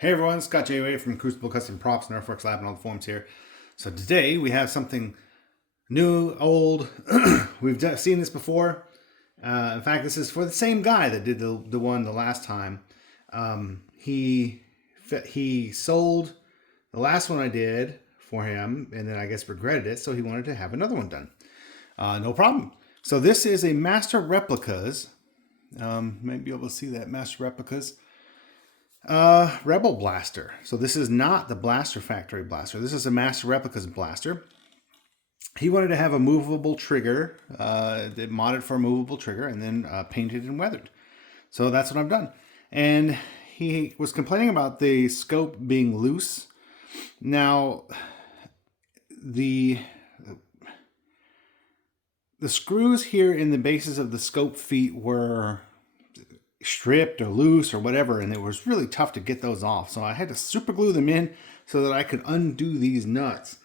Hey everyone, Scott J. from Crucible Custom Props and Earthworks Lab and all the forums here. So today we have something new, old. We've seen this before. In fact, this is for the same guy that did the one the last time. He sold the last one I did for him, and then I guess regretted it, so he wanted to have another one done. No problem. So this is a Master Replicas. Might be able to see that Master Replicas. Rebel blaster. So this is not the Blaster Factory blaster. This is a Master Replicas blaster. He wanted to have a movable trigger, modded for a movable trigger, and then painted and weathered. So that's what I've done. And he was complaining about the scope being loose. Now, the screws here in the bases of the scope feet were stripped or loose or whatever, and it was really tough to get those off. So I had to super glue them in so that I could undo these nuts,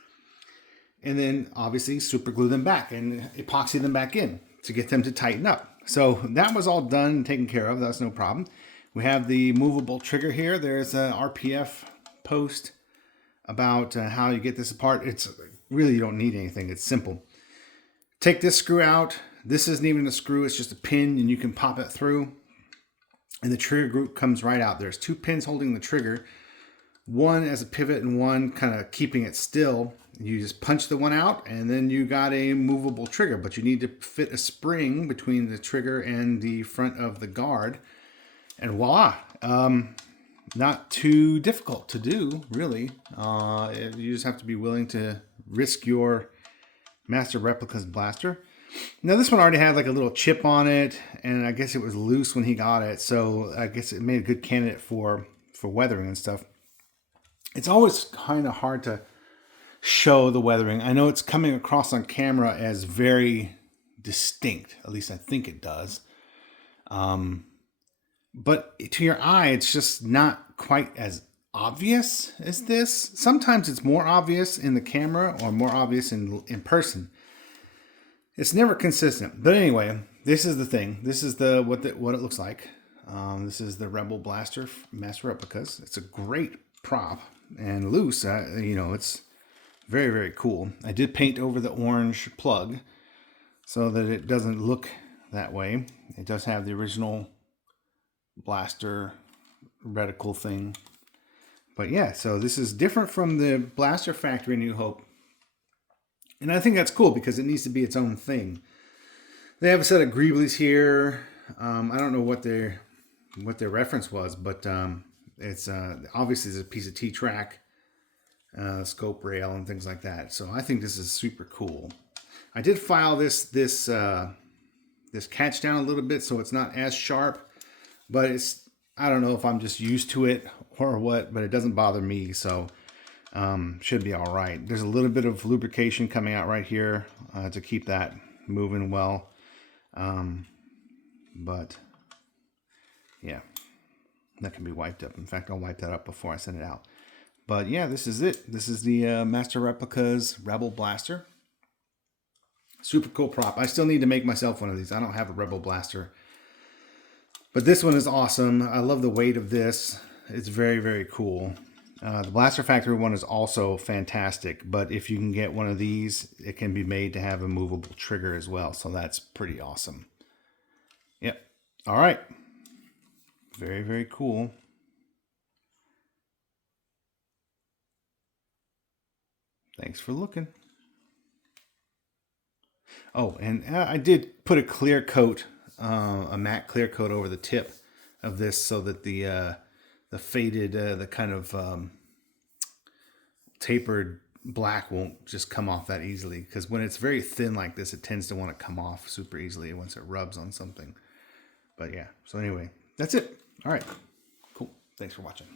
and then obviously super glue them back and epoxy them back in to get them to tighten up. So that was all done and taken care of. That's no problem. We have the movable trigger here. There's a RPF post about how you get this apart. It's really, you don't need anything. It's simple. Take this screw out. This isn't even a screw. It's just a pin, and you can pop it through. And the trigger group comes right out. There's two pins holding the trigger, one as a pivot and one kind of keeping it still. You just punch the one out, and then you got a movable trigger, but you need to fit a spring between the trigger and the front of the guard, and voila. Not too difficult to do, really. You just have to be willing to risk your Master Replicas blaster. Now this one already had like a little chip on it, and I guess it was loose when he got it, so I guess it made a good candidate for weathering and stuff. It's always kind of hard to show the weathering. I know it's coming across on camera as very distinct, at least I think it does. But to your eye, it's just not quite as obvious as this. Sometimes it's more obvious in the camera or more obvious in person. It's never consistent. But anyway, this is the thing. This is what it looks like. This is the Rebel Blaster Master Replicas. It's a great prop and loose. It's very, very cool. I did paint over the orange plug so that it doesn't look that way. It does have the original blaster reticle thing. But yeah, so this is different from the Blaster Factory New Hope. And I think that's cool because it needs to be its own thing. They have a set of greeblies here. I don't know what their reference was, but it's obviously it's a piece of T-track, scope rail, and things like that. So I think this is super cool. I did file this catch down a little bit so it's not as sharp, but I don't know if I'm just used to it or what, but it doesn't bother me. So. Should be all right. There's a little bit of lubrication coming out right here to keep that moving well. But yeah, that can be wiped up. In fact, I'll wipe that up before I send it out. But yeah, this is it. This is the Master Replicas Rebel Blaster. Super cool prop. I still need to make myself one of these. I don't have a Rebel Blaster. But this one is awesome. I love the weight of this. It's very, very cool. The Blaster Factory one is also fantastic, but if you can get one of these, it can be made to have a movable trigger as well, so that's pretty awesome. Yep. All right. Very, very cool. Thanks for looking. Oh, and I did put a clear coat, a matte clear coat over the tip of this so that the faded, the kind of tapered black won't just come off that easily, because when it's very thin like this, it tends to want to come off super easily once it rubs on something. But yeah, so anyway, that's it. All right, cool. Thanks for watching.